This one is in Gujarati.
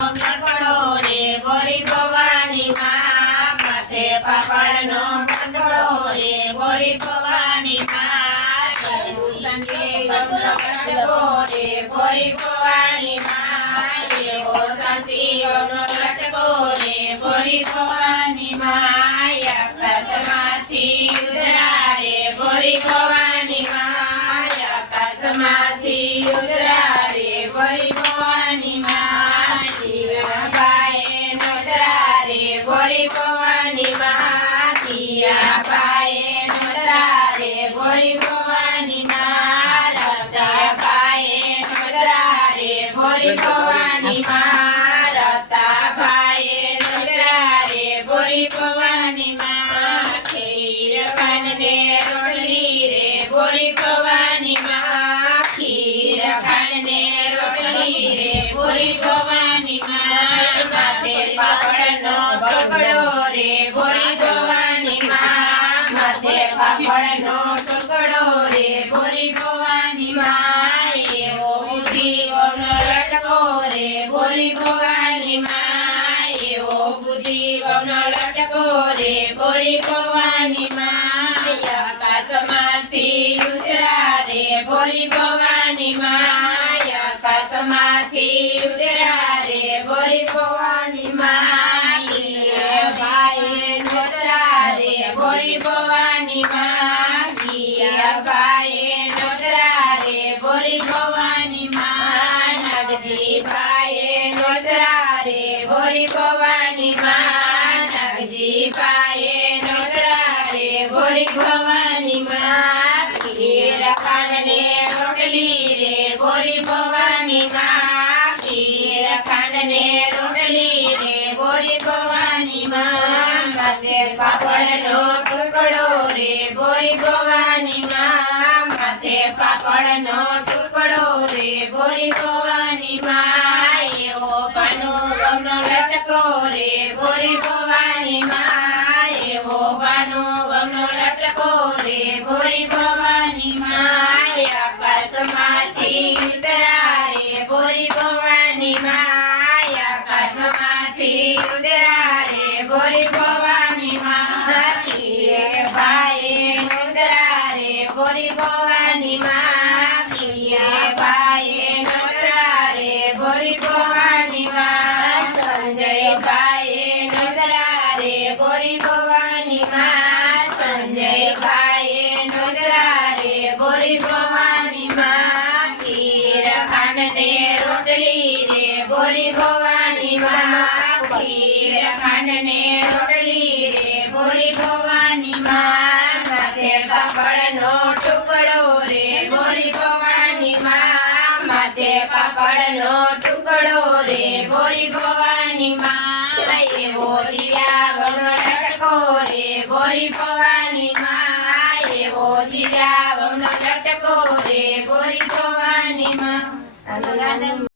મંડળો રે બોરી ભવાની માં માથે પાપડનો મંડળો રે બોરી ભવાની માં સંગે મંડળો રે બોરી ભવાની માં એવો શાંતિઓનો લટકો રે બોરી ભવાની માં આકાશમાંથી ઉતરા રે બોરી ભવાની માં આકાશમાંથી ઉતરા રે બોરી ભવાની માં બોરી ભવાની માં તિયા પાયે નોતરા રે બોરી ભવાની માં રતા પાયે નોતરા રે બોરી ભવાની માં રતા પાયે નોતરા રે બોરી ભવાની માં ખીર ખાંડને રોટલી રે બોરી ભવાની માં ખીર ખાંડને રોટલી રે બોરી ભવાની માં માથે પાપડનો ટુકડો રે બોરી ભવાની માં માથે પાપડનો ટુકડો રે બોરી ભવાની માં એવો બુદ્ધિઓનો લટકો રે બોરી ભવાની માં એવો બુદ્ધિઓનો લટકો રે બોરી ભવાની માં આકાશમાંથી ઉતરા રે બોરી ભવાની માં આકાશમાંથી ઉતરા રે બોરી ભવાની માં બોરી ભવાની માં પિયા ભાઈએ નોતરા રે બોરી ભવાની માં નાગજી ભાઈએ નોતરા રે બોરી ભવાની માં નાગજી ભાઈએ નોતરા રે બોરી ભવાની માં ખીર ખાંડને રોટલી રે બોરી ભવાની માં ખીર ખાંડને રોટલી રે બોરી ભવાની માં માથે પાપડનો ટુકડો રે બોરી ભવાની માં માથે પાપડનો ટુકડો રે બોરી ભવાની માં એવો ભાનુભવનો લટકો રે બોરી ભવાની માં એવો ભાનુભવનો લટકો રે બોરી ભવાની માં આકાશમાંથી ઉતરા રે બોરી ભવાની માં આકાશમાંથી ઉતરા રે બોરી ભવાની માં ભાઈએ નોતરા રે બોરી ભવાની માં ભાઈએ નોતરા રે બોરી ભવાની માં સંજય ભાઈએ નોતરા રે બોરી ભવાની માં સંજય ભાઈએ નોતરા રે બોરી ભવાની માં ખીર ખાંડને રોટલી રે બોરી ભવાની માં ખીર ખાંડને રોટલી રે બોરી ભવાની માં માથે પાપડનો ટુકડો રે બોરી ભવાની માં માથે પાપડનો ટુકડો રે બોરી ભવાની માં એવો દિવ્યાવનો લટકો રે બોરી ભવાની માં એવો દિવ્યાવનો લટકો રે બોરી ભવાની માં